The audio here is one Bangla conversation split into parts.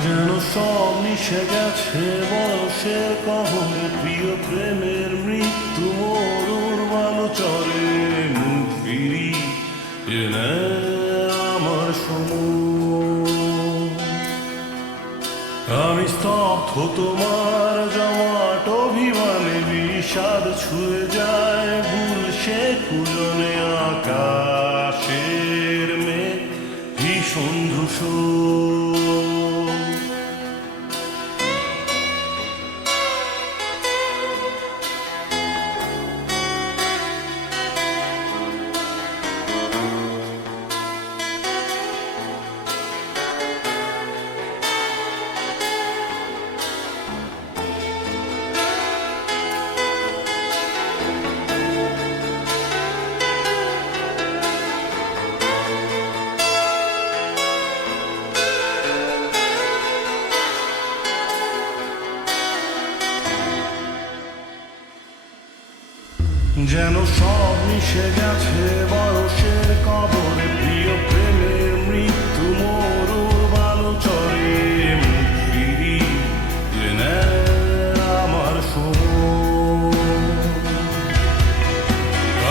যেন সব মিশে গেছে বয়সের কবরে, প্রিয় প্রেমের মৃত্যু মরুর বালুচরে। মুখ ফিরি এনে আমার সময়, আমি স্তব্ধ তোমার জমাট অভিমানে। বিষাদ ছুঁয়ে যায় ভুল সে কুজনে, আকাশের মেঘ ভীষণ ধূসর। যেন সব মিশে গেছে বয়সের কবরে, প্রিয় প্রেমের মৃত্যু মরুর বালুচরে। মুখ ফিরি এনে আমার সময়,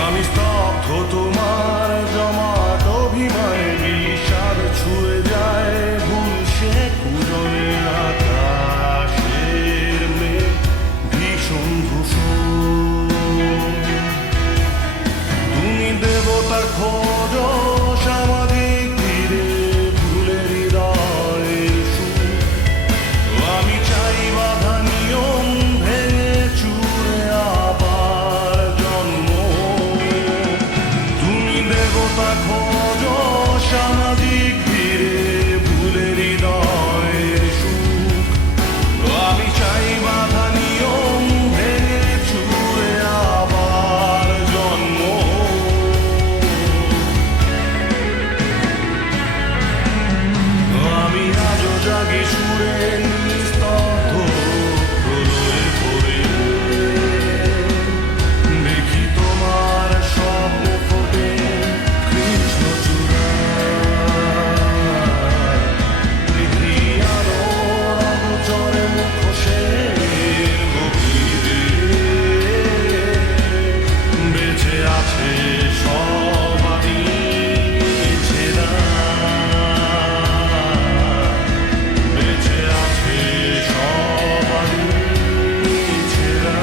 আমি স্তব্ধ তোমার জমাট অভিমানে। বিষাদ ছুঁয়ে যায় ভুল সে কুজনে, আকাশের মেঘ ভীষণ ধূসর। দেবতা খোঁজ সামাজিক তীরে, ভুলের হৃদয়ের সুর। আমি চাই বাধা নিয়ম ভেঙে চুরে আবার জন্ম। তুমি দেবতা খোঁজ সামাজিক তীরে, ভুলের হৃদয়ের সুর। আমি চাই বাধা নিয়ম ভেঙে চুরে আবার জন্ম। আমি আজও জাগি সুরে নিস্তব্ধ প্রলয়ে ভরে, দেখি তোমার স্বপ্ন ফোটে কৃষ্ণচূড়ায়। দেখি আলোর অগোচরে মুখোশের গভীরে বেঁচে আছে সবারই ছেঁড়া। বেঁচে আছে সবারই ছেঁড়া।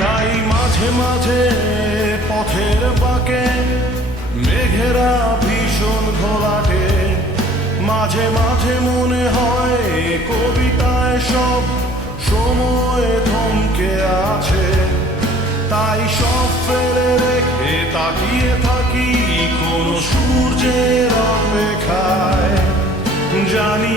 তাই মাঝে মাঝে পথের বাঁকে মেঘেরা ভীষণ ঘোলাটে। মাঝে মাঝে মনে হয় কবিতায় সব সময় থমকে আছে। তাই সব ফেলে রেখে তাকিয়ে থাকি কোনো সূর্যের অপেক্ষায়। জানি